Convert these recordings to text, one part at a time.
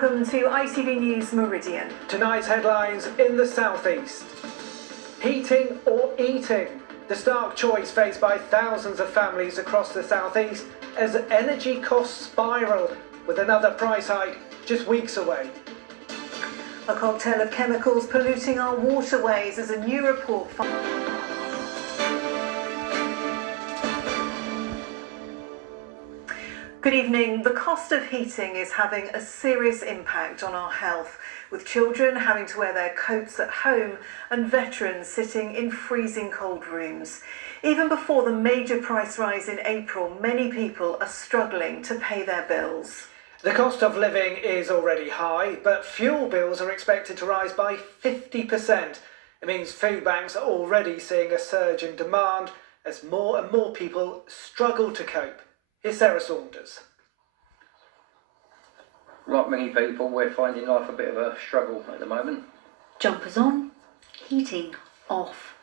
Welcome to ITV News Meridian. Tonight's headlines in the southeast. Heating or eating? The stark choice faced by thousands of families across the southeast as energy costs spiral, with another price hike just weeks away. A cocktail of chemicals polluting our waterways as a new report Good evening. The cost of heating is having a serious impact on our health, with children having to wear their coats at home and veterans sitting in freezing cold rooms. Even before the major price rise in April, many people are struggling to pay their bills. The cost of living is already high, but fuel bills are expected to rise by 50%. It means food banks are already seeing a surge in demand as more and more people struggle to cope. Here's Sarah Saunders. Like many people, we're finding life a bit of a struggle at the moment. Jumpers on, heating off.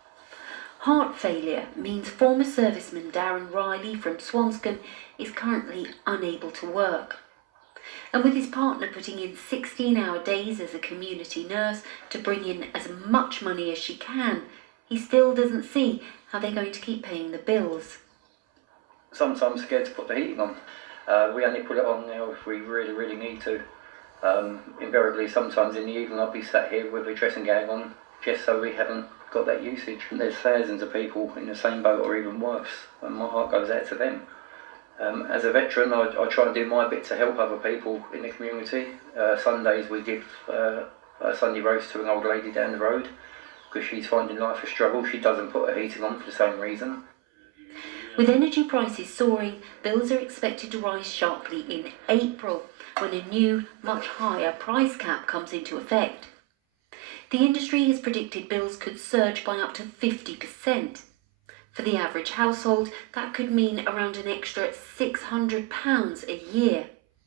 Heart failure means former serviceman Darren Riley from Swanscombe is currently unable to work. And with his partner putting in 16-hour days as a community nurse to bring in as much money as she can, he still doesn't see how they're going to keep paying the bills. Sometimes scared to put the heating on. We only put it on now if we really need to. Invariably, sometimes in the evening I'll be sat here with a dressing gown on just so we haven't got that usage. And there's thousands of people in the same boat or even worse, and my heart goes out to them. As a veteran, I try and do my bit to help other people in the community. Sundays we give a Sunday roast to an old lady down the road because she's finding life a struggle. She doesn't put her heating on for the same reason. With energy prices soaring, bills are expected to rise sharply in April when a new, much higher price cap comes into effect. The industry has predicted bills could surge by up to 50%. For the average household, that could mean around an extra £600 a year.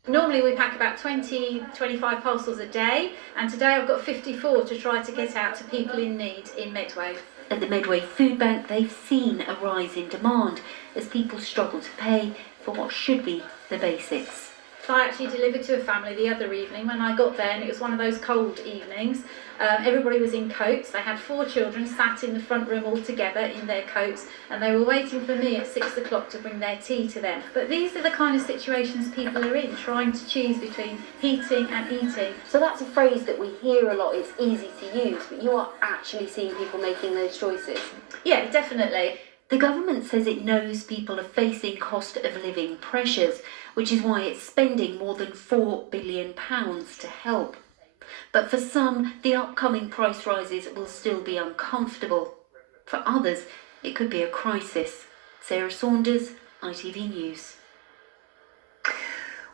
Normally we pack about 20-25 parcels a day, and today I've got 54 to try to get out to people in need in Medway. At the Medway Food Bank, they've seen a rise in demand as people struggle to pay for what should be the basics. I actually delivered to a family the other evening when I got there, and it was one of those cold evenings. Everybody was in coats. They had 4 children sat in the front room all together in their coats, and they were waiting for me at 6 o'clock to bring their tea to them. But these are the kind of situations people are in, trying to choose between heating and eating. So that's a phrase that we hear a lot, it's easy to use, but you are actually seeing people making those choices. Yeah, definitely. The government says it knows people are facing cost of living pressures, which is why it's spending more than £4 billion to help. But for some, the upcoming price rises will still be uncomfortable. For others, it could be a crisis. Sarah Saunders, ITV News.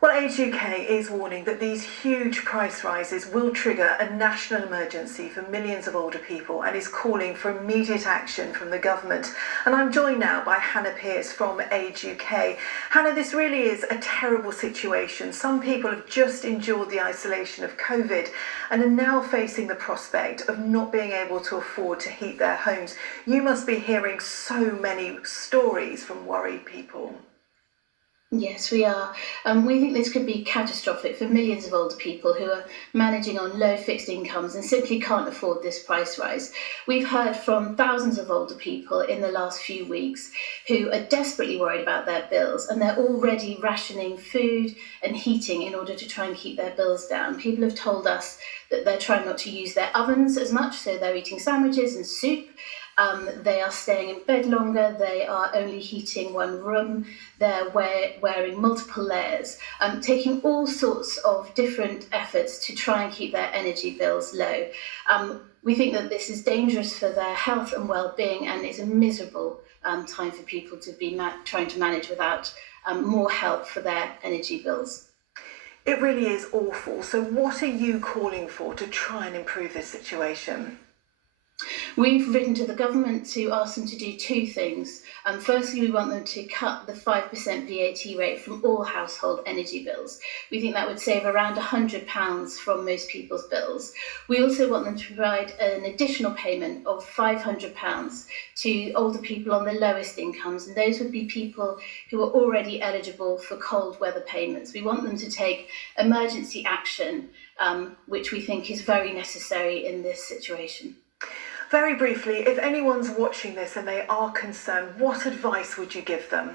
Well, Age UK is warning that these huge price rises will trigger a national emergency for millions of older people and is calling for immediate action from the government. And I'm joined now by Hannah Pearce from Age UK. Hannah, this really is a terrible situation. Some people have just endured the isolation of COVID and are now facing the prospect of not being able to afford to heat their homes. You must be hearing so many stories from worried people. Yes, we are. We think this could be catastrophic for millions of older people who are managing on low fixed incomes and simply can't afford this price rise. We've heard from thousands of older people in the last few weeks who are desperately worried about their bills, and they're already rationing food and heating in order to try and keep their bills down. People have told us that they're trying not to use their ovens as much, so they're eating sandwiches and soup. They are staying in bed longer, they are only heating one room, they're wearing multiple layers, taking all sorts of different efforts to try and keep their energy bills low. We think that this is dangerous for their health and well-being, and is a miserable time for people to be trying to manage without more help for their energy bills. It really is awful. So what are you calling for to try and improve this situation? We've written to the government to ask them to do 2 things. Firstly, we want them to cut the 5% VAT rate from all household energy bills. We think that would save around £100 from most people's bills. We also want them to provide an additional payment of £500 to older people on the lowest incomes, and those would be people who are already eligible for cold weather payments. We want them to take emergency action which we think is very necessary in this situation. Very briefly, if anyone's watching this and they are concerned, what advice would you give them?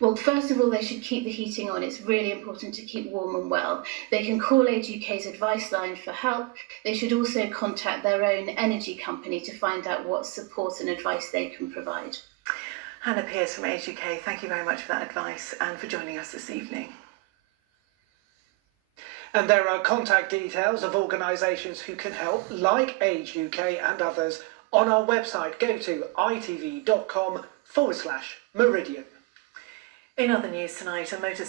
Well, first of all, they should keep the heating on. It's really important to keep warm and well. They can call Age UK's advice line for help. They should also contact their own energy company to find out what support and advice they can provide. Hannah Pearce from Age UK, thank you very much for that advice and for joining us this evening. And there are contact details of organisations who can help, like Age UK and others, on our website. Go to itv.com/Meridian. In other news tonight, a motor